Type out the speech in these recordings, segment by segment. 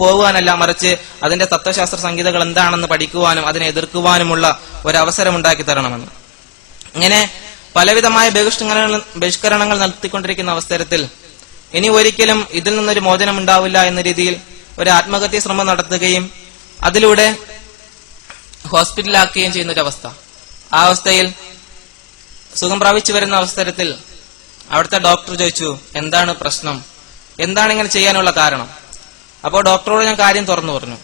പോകുവാനല്ല മറിച്ച് അതിന്റെ തത്വശാസ്ത്ര സംഗീതകൾ എന്താണെന്ന് പഠിക്കുവാനും അതിനെ എതിർക്കുവാനുമുള്ള ഒരു അവസരം ഉണ്ടാക്കി തരണമെന്ന്. ഇങ്ങനെ പലവിധമായ ബഹിഷ്കരണങ്ങൾ ബഹിഷ്കരണങ്ങൾ നടത്തിക്കൊണ്ടിരിക്കുന്ന അവസരത്തിൽ ഇനി ഒരിക്കലും ഇതിൽ നിന്നൊരു മോചനം ഉണ്ടാവില്ല എന്ന രീതിയിൽ ഒരു ആത്മഹത്യ ശ്രമം നടത്തുകയും അതിലൂടെ ഹോസ്പിറ്റലാക്കുകയും ചെയ്യുന്ന ഒരു അവസ്ഥ ആ അവസ്ഥയിൽ സുഖം പ്രാപിച്ചു വരുന്ന അവസരത്തിൽ അവിടുത്തെ ഡോക്ടർ ചോദിച്ചു എന്താണ് പ്രശ്നം? എന്താണ് ഇങ്ങനെ ചെയ്യാനുള്ള കാരണം? അപ്പോൾ ഡോക്ടറോട് ഞാൻ കാര്യം തുറന്നു പറഞ്ഞു.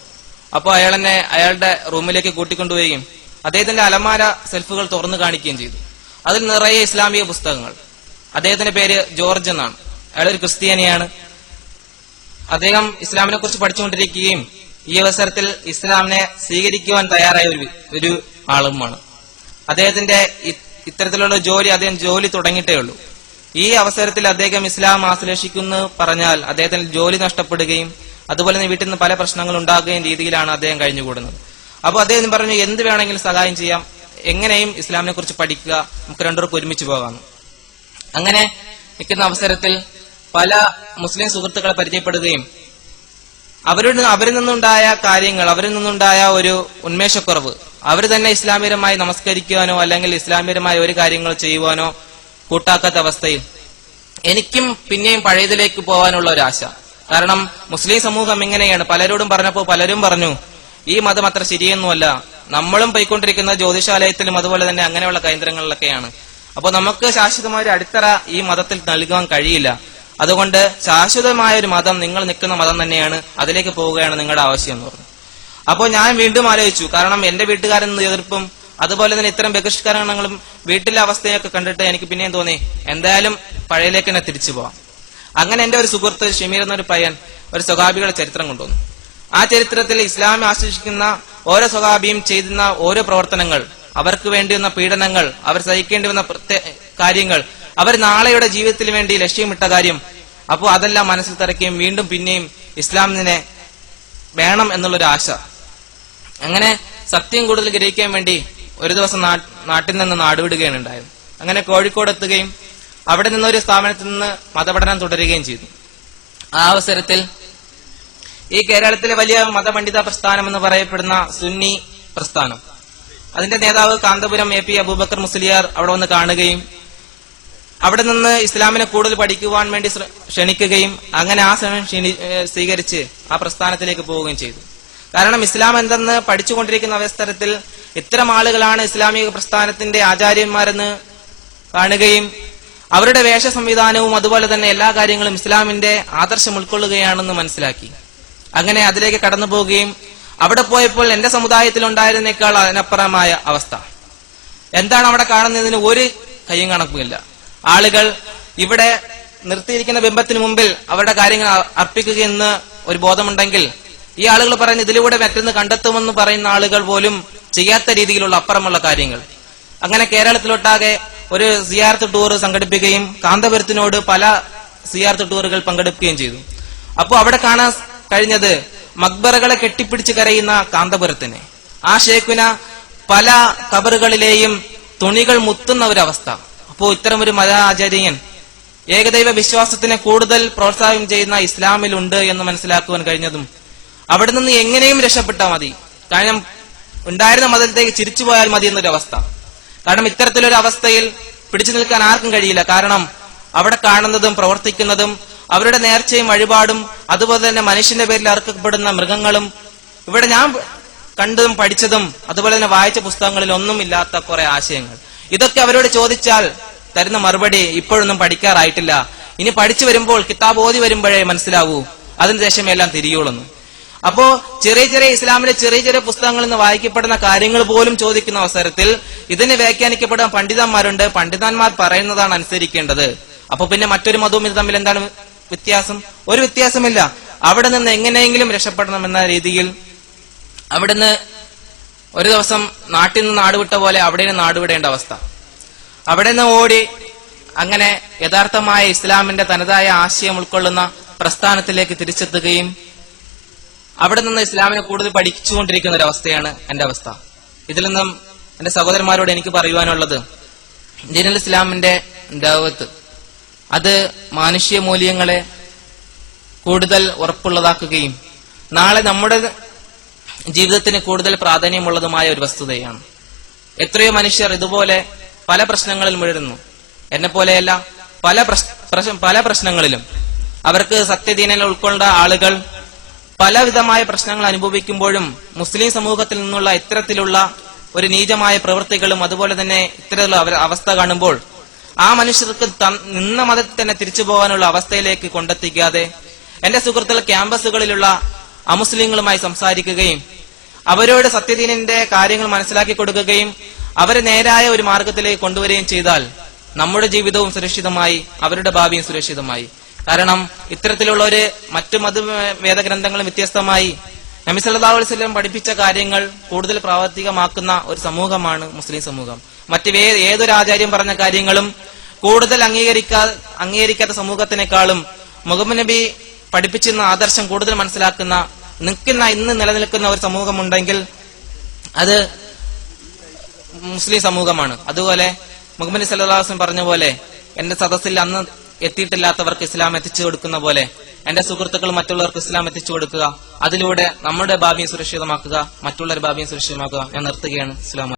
അപ്പോൾ അയാൾ എന്നെ അയാളുടെ റൂമിലേക്ക് കൂട്ടിക്കൊണ്ടുപോവുകയും അദ്ദേഹത്തിന്റെ അലമാര സെൽഫുകൾ തുറന്നു കാണിക്കുകയും ചെയ്തു. അതിൽ നിറയെ ഇസ്ലാമിക പുസ്തകങ്ങൾ. അദ്ദേഹത്തിന്റെ പേര് ജോർജ് എന്നാണ്. അയാൾ ഒരു ക്രിസ്ത്യാനിയാണ്. അദ്ദേഹം ഇസ്ലാമിനെ കുറിച്ച് പഠിച്ചുകൊണ്ടിരിക്കുകയും ഈ അവസരത്തിൽ ഇസ്ലാമിനെ സ്വീകരിക്കുവാൻ തയ്യാറായ ഒരു ഒരു ആളുമാണ്. അദ്ദേഹത്തിന്റെ ഇത്തരത്തിലുള്ള ജോലി അദ്ദേഹം ജോലി തുടങ്ങിയിട്ടേ ഉള്ളൂ. ഈ അവസരത്തിൽ അദ്ദേഹം ഇസ്ലാം ആശ്ലേഷിക്കുന്നു പറഞ്ഞാൽ അദ്ദേഹത്തിന് ജോലി നഷ്ടപ്പെടുകയും അതുപോലെ തന്നെ വീട്ടിൽ നിന്ന് പല പ്രശ്നങ്ങൾ ഉണ്ടാകുകയും രീതിയിലാണ് അദ്ദേഹം കഴിഞ്ഞുകൂടുന്നത്. അപ്പോൾ അദ്ദേഹം പറഞ്ഞു എന്ത് വേണമെങ്കിലും സഹായം ചെയ്യാം. എങ്ങനെയും ഇസ്ലാമിനെ കുറിച്ച് പഠിക്കുക. നമുക്ക് രണ്ടുപേർക്ക് ഒരുമിച്ച് പോകാം. അങ്ങനെ നിൽക്കുന്ന അവസരത്തിൽ പല മുസ്ലിം സുഹൃത്തുക്കളെ പരിചയപ്പെടുകയും അവരുടെ അവരിൽ നിന്നുണ്ടായ കാര്യങ്ങൾ അവരിൽ നിന്നുണ്ടായ ഒരു ഉന്മേഷക്കുറവ് അവർ തന്നെ ഇസ്ലാമികരമായി നമസ്കരിക്കുവാനോ അല്ലെങ്കിൽ ഇസ്ലാമികരമായ ഒരു കാര്യങ്ങൾ ചെയ്യുവാനോ കൂട്ടാക്കാത്ത അവസ്ഥയിൽ എനിക്കും പിന്നെയും പഴയതിലേക്ക് പോകാനുള്ള ഒരു ആശ. കാരണം മുസ്ലിം സമൂഹം എങ്ങനെയാണ് പലരോടും പറഞ്ഞപ്പോൾ പലരും പറഞ്ഞു ഈ മതം അത്ര ശരിയൊന്നുമല്ല. നമ്മളും പോയിക്കൊണ്ടിരിക്കുന്ന ജ്യോതിഷാലയത്തിലും അതുപോലെ തന്നെ അങ്ങനെയുള്ള കേന്ദ്രങ്ങളിലൊക്കെയാണ്. അപ്പോൾ നമുക്ക് ശാശ്വതമായ ഒരു അടിത്തറ ഈ മതത്തിൽ നൽകാൻ കഴിയില്ല. അതുകൊണ്ട് ശാശ്വതമായ ഒരു മതം നിങ്ങൾ നിൽക്കുന്ന മതം തന്നെയാണ് അതിലേക്ക് പോവുകയാണ് നിങ്ങളുടെ ആവശ്യം എന്ന് പറഞ്ഞു. അപ്പോൾ ഞാൻ വീണ്ടും ആലോചിച്ചു കാരണം എന്റെ വീട്ടുകാരൻ എതിർപ്പും അതുപോലെ തന്നെ ഇത്തരം ബഹിഷ്കരണങ്ങളും വീട്ടിലെ അവസ്ഥയൊക്കെ കണ്ടിട്ട് എനിക്ക് പിന്നെയും തോന്നി എന്തായാലും പഴയലേക്ക് തന്നെ തിരിച്ചു പോവാം. അങ്ങനെ എന്റെ ഒരു സുഹൃത്ത് ഷമീർ എന്നൊരു പയ്യൻ ഒരു സ്വകാബികളുടെ ചരിത്രം കൊണ്ടുവന്നു. ആ ചരിത്രത്തിൽ ഇസ്ലാമെ ആശ്രയിക്കുന്ന ഓരോ സ്വകാബിയും ചെയ്തുന്ന ഓരോ പ്രവർത്തനങ്ങൾ അവർക്ക് വേണ്ടി വന്ന പീഡനങ്ങൾ അവർ സഹിക്കേണ്ടി വന്ന കാര്യങ്ങൾ അവർ നാളെയുടെ ജീവിതത്തിന് വേണ്ടി ലക്ഷ്യമിട്ട കാര്യം അപ്പോൾ അതെല്ലാം മനസ്സിൽ തിരക്കുകയും വീണ്ടും പിന്നെയും ഇസ്ലാമിനെ വേണം എന്നുള്ളൊരു ആശ. അങ്ങനെ സത്യം കൂടുതൽ ഗ്രഹിക്കാൻ വേണ്ടി ഒരു ദിവസം നാട്ടിൽ നിന്ന് നാടുവിടുകയാണ് ഉണ്ടായത്. അങ്ങനെ കോഴിക്കോട് എത്തുകയും അവിടെ നിന്ന് ഒരു സ്ഥാപനത്തിൽ നിന്ന് മതപഠനം തുടരുകയും ചെയ്തു. ആ അവസരത്തിൽ ഈ കേരളത്തിലെ വലിയ മതപണ്ഡിത പ്രസ്ഥാനം എന്ന് പറയപ്പെടുന്ന സുന്നി പ്രസ്ഥാനം. അതിന്റെ നേതാവ് കാന്തപുരം എ പി അബൂബക്കർ മുസ്ലിയാർ അവിടെ വന്ന് കാണുകയും അവിടെ നിന്ന് ഇസ്ലാമിനെ കൂടുതൽ പഠിക്കുവാൻ വേണ്ടി ക്ഷണിക്കുകയും അങ്ങനെ ആ സമയം സ്വീകരിച്ച് ആ പ്രസ്ഥാനത്തിലേക്ക് പോവുകയും ചെയ്തു. കാരണം ഇസ്ലാം എന്തെന്ന് പഠിച്ചുകൊണ്ടിരിക്കുന്ന അവസരത്തിൽ ഇത്തരം ആളുകളാണ് ഇസ്ലാമിക പ്രസ്ഥാനത്തിന്റെ ആചാര്യന്മാരെന്ന് കാണുകയും അവരുടെ വേഷ സംവിധാനവും അതുപോലെ തന്നെ എല്ലാ കാര്യങ്ങളും ഇസ്ലാമിന്റെ ആദർശം ഉൾക്കൊള്ളുകയാണെന്ന് മനസ്സിലാക്കി. അങ്ങനെ അതിലേക്ക് കടന്നു പോവുകയും അവിടെ പോയപ്പോൾ എന്റെ സമുദായത്തിൽ ഉണ്ടായിരുന്നേക്കാൾ അതിനപ്പുറമായ അവസ്ഥ. എന്താണ് അവിടെ കാണുന്നതിന് ഒരു കയ്യും കണക്കുമില്ല. ആളുകൾ ഇവിടെ നിർത്തിയിരിക്കുന്ന ബിംബത്തിന് മുമ്പിൽ അവരുടെ കാര്യങ്ങൾ അർപ്പിക്കുക അർപ്പിക്കുകയെന്ന് ഒരു ബോധമുണ്ടെങ്കിൽ ഈ ആളുകൾ പറയുന്ന ഇതിലൂടെ മറ്റൊന്ന് കണ്ടെത്തുമെന്ന് പറയുന്ന ആളുകൾ പോലും ചെയ്യാത്ത രീതിയിലുള്ള അപ്പുറമുള്ള കാര്യങ്ങൾ. അങ്ങനെ കേരളത്തിലൊട്ടാകെ ഒരു സിയാർത്ത് ടൂർ സംഘടിപ്പിക്കുകയും കാന്തപുരത്തിനോട് പല സിയാർത്ത് ടൂറുകൾ പങ്കെടുക്കുകയും ചെയ്തു. അപ്പോൾ അവിടെ കാണാൻ കഴിഞ്ഞത് മക്ബറകളെ കെട്ടിപ്പിടിച്ച് കരയുന്ന കാന്തപുരത്തിനെ. ആ ഷേഖുന പല കബറുകളിലെയും തുണികൾ മുത്തുന്ന ഒരവസ്ഥ. അപ്പോ ഇത്തരം ഒരു മത ആചാര്യൻ ഏകദൈവ വിശ്വാസത്തിനെ കൂടുതൽ പ്രോത്സാഹനം ചെയ്യുന്ന ഇസ്ലാമിൽ ഉണ്ട് എന്ന് മനസ്സിലാക്കുവാൻ കഴിഞ്ഞതും അവിടെ നിന്ന് എങ്ങനെയും രക്ഷപ്പെട്ടാൽ മതി. കാരണം ഉണ്ടായിരുന്ന മതത്തിലേക്ക് ചിരിച്ചു പോയാൽ മതി എന്നൊരു അവസ്ഥ കാരണം ഇത്തരത്തിലൊരു അവസ്ഥയിൽ പിടിച്ചു നിൽക്കാൻ ആർക്കും കഴിയില്ല. കാരണം അവിടെ കാണുന്നതും പ്രവർത്തിക്കുന്നതും അവരുടെ നേർച്ചയും വഴിപാടും അതുപോലെ തന്നെ മനുഷ്യന്റെ പേരിൽ അർക്കപ്പെടുന്ന മൃഗങ്ങളും ഇവിടെ ഞാൻ കണ്ടതും പഠിച്ചതും അതുപോലെ തന്നെ വായിച്ച പുസ്തകങ്ങളിൽ ഒന്നും ഇല്ലാത്ത കുറെ ആശയങ്ങൾ. ഇതൊക്കെ അവരോട് ചോദിച്ചാൽ തരുന്ന മറുപടി ഇപ്പോഴൊന്നും പഠിക്കാറായിട്ടില്ല. ഇനി പഠിച്ചു വരുമ്പോൾ കിതാബ് ഓതി വരുമ്പോഴേ മനസ്സിലാവൂ. അതിനുശേഷം എല്ലാം തിരിയുള്ളൂ. അപ്പോ ചെറിയ ചെറിയ ഇസ്ലാമിലെ ചെറിയ ചെറിയ പുസ്തകങ്ങളിൽ നിന്ന് വായിക്കപ്പെടുന്ന കാര്യങ്ങൾ പോലും ചോദിക്കുന്ന അവസരത്തിൽ ഇതിനെ വ്യാഖ്യാനിക്കപ്പെടാൻ പണ്ഡിതന്മാരുണ്ട്. പണ്ഡിതന്മാർ പറയുന്നതാണ് അനുസരിക്കേണ്ടത്. അപ്പൊ പിന്നെ മറ്റൊരു മതവും ഇത് തമ്മിൽ എന്താണ് വ്യത്യാസം? ഒരു വ്യത്യാസമില്ല. അവിടെ നിന്ന് എങ്ങനെയെങ്കിലും രക്ഷപ്പെടണം എന്ന രീതിയിൽ അവിടുന്ന് ഒരു ദിവസം നാട്ടിൽ നിന്ന് നാടുവിട്ട പോലെ അവിടെ നിന്ന് നാടുവിടേണ്ട അവസ്ഥ. അവിടെ നിന്ന് ഓടി അങ്ങനെ യഥാർത്ഥമായ ഇസ്ലാമിന്റെ തനതായ ആശയം ഉൾക്കൊള്ളുന്ന പ്രസ്ഥാനത്തിലേക്ക് തിരിച്ചെത്തുകയും അവിടെ നിന്ന് ഇസ്ലാമിനെ കൂടുതൽ പഠിച്ചുകൊണ്ടിരിക്കുന്ന ഒരു അവസ്ഥയാണ് എന്റെ അവസ്ഥ. ഇതിൽ നിന്നും എന്റെ സഹോദരന്മാരോട് എനിക്ക് പറയുവാനുള്ളത് ദീനുൽ ഇസ്ലാമിന്റെ ദൗവത്ത് അത് മാനുഷ്യ മൂല്യങ്ങളെ കൂടുതൽ ഉറപ്പുള്ളതാക്കുകയും നാളെ നമ്മുടെ ജീവിതത്തിന് കൂടുതൽ പ്രാധാന്യമുള്ളതുമായ ഒരു വസ്തുതയാണ്. എത്രയോ മനുഷ്യർ ഇതുപോലെ പല പ്രശ്നങ്ങളിൽ മുഴുകുന്നു എന്നെ പോലെയല്ല പല പല പ്രശ്നങ്ങളിലും. അവർക്ക് സത്യദീനൽ ഉൾക്കൊണ്ട ആളുകൾ പലവിധമായ പ്രശ്നങ്ങൾ അനുഭവിക്കുമ്പോഴും മുസ്ലിം സമൂഹത്തിൽ നിന്നുള്ള ഇത്തരത്തിലുള്ള ഒരു നീചമായ പ്രവൃത്തികളും അതുപോലെ തന്നെ ഇത്തരത്തിലുള്ള അവ- അവസ്ഥ കാണുമ്പോൾ ആ മനുഷ്യർക്ക് നിന്ന മതത്തിൽ തന്നെ തിരിച്ചു പോകാനുള്ള അവസ്ഥയിലേക്ക് കൊണ്ടെത്തിക്കാതെ എന്റെ സുഹൃത്തുക്കൾ ക്യാമ്പസുകളിലുള്ള അമുസ്ലിങ്ങളുമായി സംസാരിക്കുകയും അവരോട് സത്യദീനിന്റെ കാര്യങ്ങൾ മനസ്സിലാക്കി കൊടുക്കുകയും അവരെ നേരായ ഒരു മാർഗത്തിലേക്ക് കൊണ്ടുവരികയും ചെയ്താൽ നമ്മുടെ ജീവിതവും സുരക്ഷിതമായി അവരുടെ ഭാവിയും സുരക്ഷിതമായി. കാരണം ഇത്തരത്തിലുള്ള ഒരു മറ്റു മത വേദഗ്രന്ഥങ്ങളും വ്യത്യസ്തമായി നബി പഠിപ്പിച്ച കാര്യങ്ങൾ കൂടുതൽ പ്രാവർത്തികമാക്കുന്ന ഒരു സമൂഹമാണ് മുസ്ലിം സമൂഹം. മറ്റ് ഏതൊരു ആചാര്യം പറഞ്ഞ കാര്യങ്ങളും കൂടുതൽ അംഗീകരിക്കാ അംഗീകരിക്കാത്ത സമൂഹത്തിനേക്കാളും മുഹമ്മദ് നബി പഠിപ്പിച്ചിരുന്ന ആദർശം കൂടുതൽ മനസ്സിലാക്കുന്ന നിൽക്കുന്ന ഇന്ന് നിലനിൽക്കുന്ന ഒരു സമൂഹമുണ്ടെങ്കിൽ അത് മുസ്ലിം സമൂഹമാണ്. അതുപോലെ മുഹമ്മദ് സല്ലാസ്ലം പറഞ്ഞ പോലെ എന്റെ സദസ്സിൽ അന്ന് എത്തിയിട്ടില്ലാത്തവർക്ക് ഇസ്ലാം എത്തിച്ചു കൊടുക്കുന്ന പോലെ എന്റെ സുഹൃത്തുക്കൾ മറ്റുള്ളവർക്ക് ഇസ്ലാം എത്തിച്ചു കൊടുക്കുക. അതിലൂടെ നമ്മുടെ ഭാവിയും സുരക്ഷിതമാക്കുക മറ്റുള്ളവരുടെ ഭാവിയും സുരക്ഷിതമാക്കുക. ഞാൻ നിർത്തുകയാണ്. ഇസ്ലാം